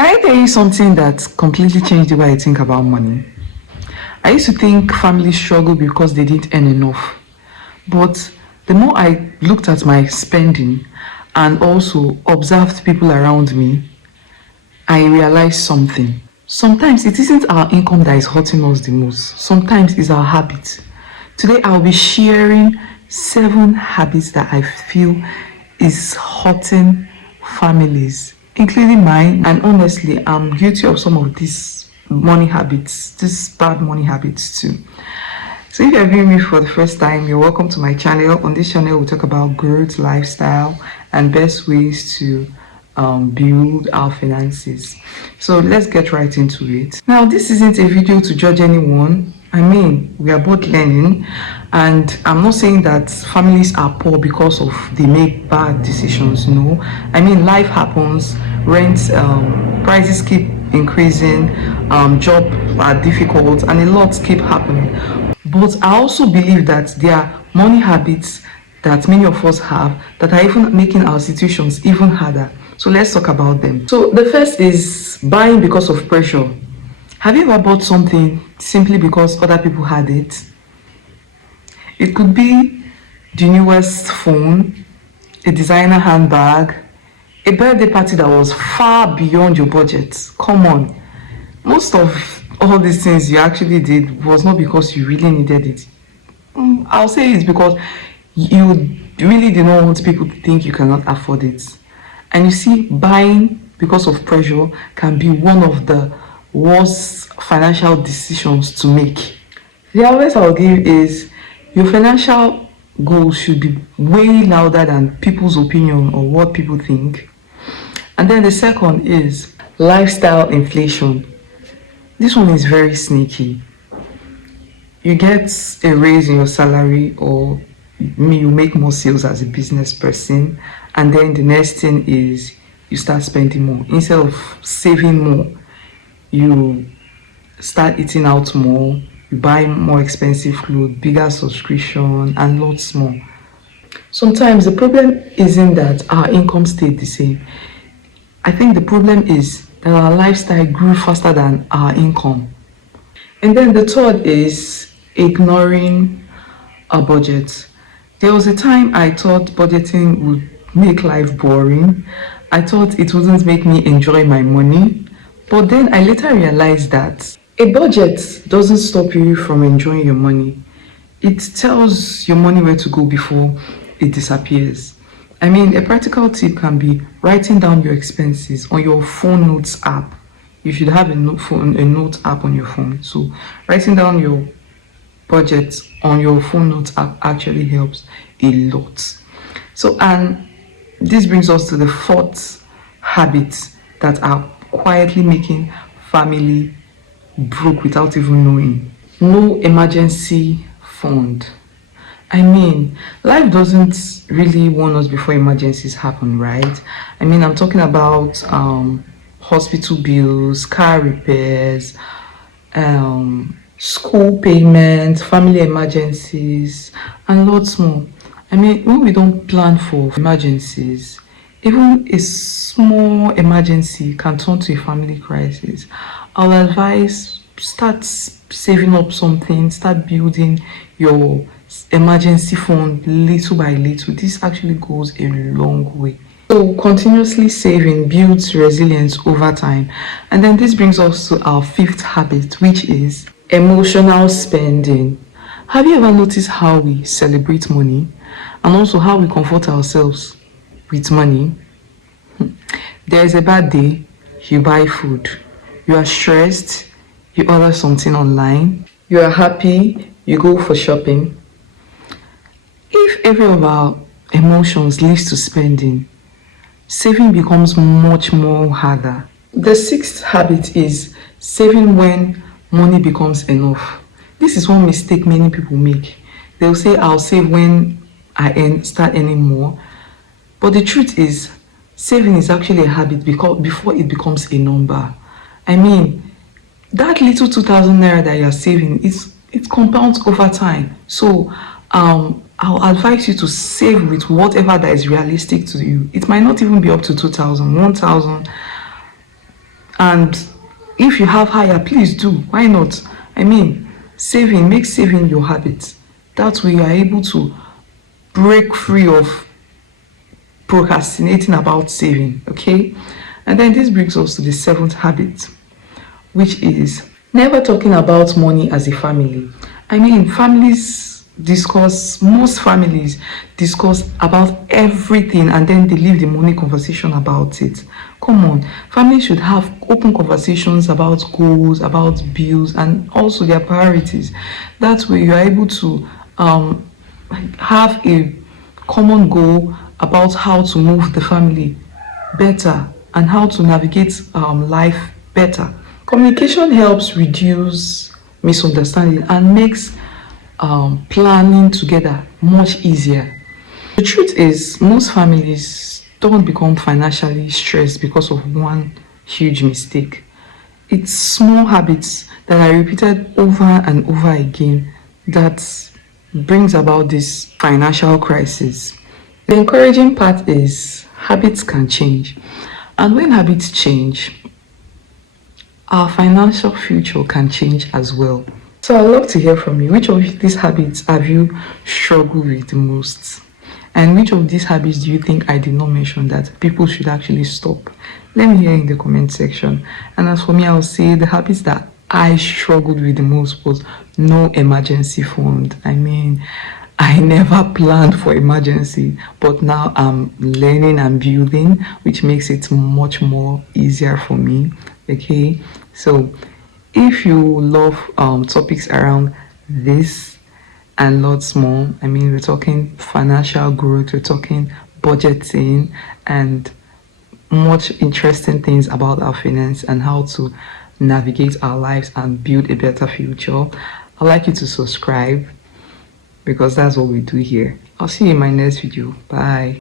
Can I tell you something that completely changed the way I think about money? I used to think families struggle because they didn't earn enough. But the more I looked at my spending and also observed people around me, I realized something. Sometimes it isn't our income that is hurting us the most. Sometimes it's our habits. Today I'll be sharing 7 habits that I feel is hurting families, including mine. And honestly, I'm guilty of some of these money habits, these bad money habits too. So if you're viewing me for the first time, you're welcome to my channel. On this channel, we talk about growth, lifestyle, and best ways to build our finances. So let's get right into it. Now, this isn't a video to judge anyone. I mean, we are both learning, and I'm not saying that families are poor because of they make bad decisions. No, I mean life happens. Rent, prices keep increasing. Jobs are difficult, and a lot keep happening. But I also believe that there are money habits that many of us have that are even making our situations even harder. So let's talk about them. So the first is buying because of pressure. Have you ever bought something simply because other people had it? It could be the newest phone, a designer handbag, a birthday party that was far beyond your budget. Come on. Most of all these things you actually did was not because you really needed it. I'll say it's because you really did not want people to think you cannot afford it. And you see, buying because of pressure can be one of the worst financial decisions to make. The advice I'll give is your financial goals should be way louder than people's opinion or what people think. And then the second is lifestyle inflation. This one is very sneaky. You get a raise in your salary, or you make more sales as a business person, and then the next thing is you start spending more. Instead of saving more, you start eating out more, you buy more expensive clothes, bigger subscription, and lots more. Sometimes the problem isn't that our income stayed the same. I think the problem is that our lifestyle grew faster than our income. And then the third is ignoring a budget. There was a time I thought budgeting would make life boring. I thought it wouldn't make me enjoy my money. But then I later realized that a budget doesn't stop you from enjoying your money. It tells your money where to go before it disappears. I mean, a practical tip can be writing down your expenses on your phone notes app. You should have a note app on your phone. So writing down your budget on your phone notes app actually helps a lot. So, and this brings us to the fourth habit that are quietly making family broke without even knowing. No emergency fund. I mean, life doesn't really warn us before emergencies happen, right? I mean, I'm talking about hospital bills, car repairs, school payments, family emergencies, and lots more. I mean, when we don't plan for emergencies, even a small emergency can turn to a family crisis. I'll advise start saving up something, start building your emergency fund little by little. This actually goes a long way. So continuously saving builds resilience over time. And then this brings us to our fifth habit, which is emotional spending. Have you ever noticed how we celebrate money and also how we comfort ourselves with money? There is a bad day, you buy food. You are stressed, you order something online. You are happy, you go for shopping. If every of our emotions leads to spending, saving becomes much more harder. The sixth habit is saving when money becomes enough. This is one mistake many people make. They'll say, I'll save when I start earning more. But the truth is, saving is actually a habit because before it becomes a number. I mean, that little 2,000 naira that you're saving, it compounds over time. So I'll advise you to save with whatever that is realistic to you. It might not even be up to 2,000, 1,000. And if you have higher, please do. Why not? I mean, make saving your habit. That way you are able to break free of procrastinating about saving. Okay. And then this brings us to the seventh habit, which is never talking about money as a family. I mean, most families discuss about everything and then they leave the money conversation about it. Come on, families should have open conversations about goals, about bills, and also their priorities. That way, you are able to have a common goal about how to move the family better and how to navigate life better. Communication helps reduce misunderstanding and makes planning together much easier. The truth is, most families don't become financially stressed because of one huge mistake. It's small habits that are repeated over and over again that brings about this financial crisis. The encouraging part is habits can change. And when habits change, our financial future can change as well. So I'd love to hear from you. Which of these habits have you struggled with the most? And which of these habits do you think I did not mention that people should actually stop? Let me hear in the comment section. And as for me, I'll say the habits that I struggled with the most was no emergency fund. I mean, I never planned for emergency, but now I'm learning and building, which makes it much more easier for me. Okay, so if you love topics around this and lots more, I mean, we're talking financial growth, we're talking budgeting, and much interesting things about our finance and how to navigate our lives and build a better future. I'd like you to subscribe because that's what we do here. I'll see you in my next video. Bye.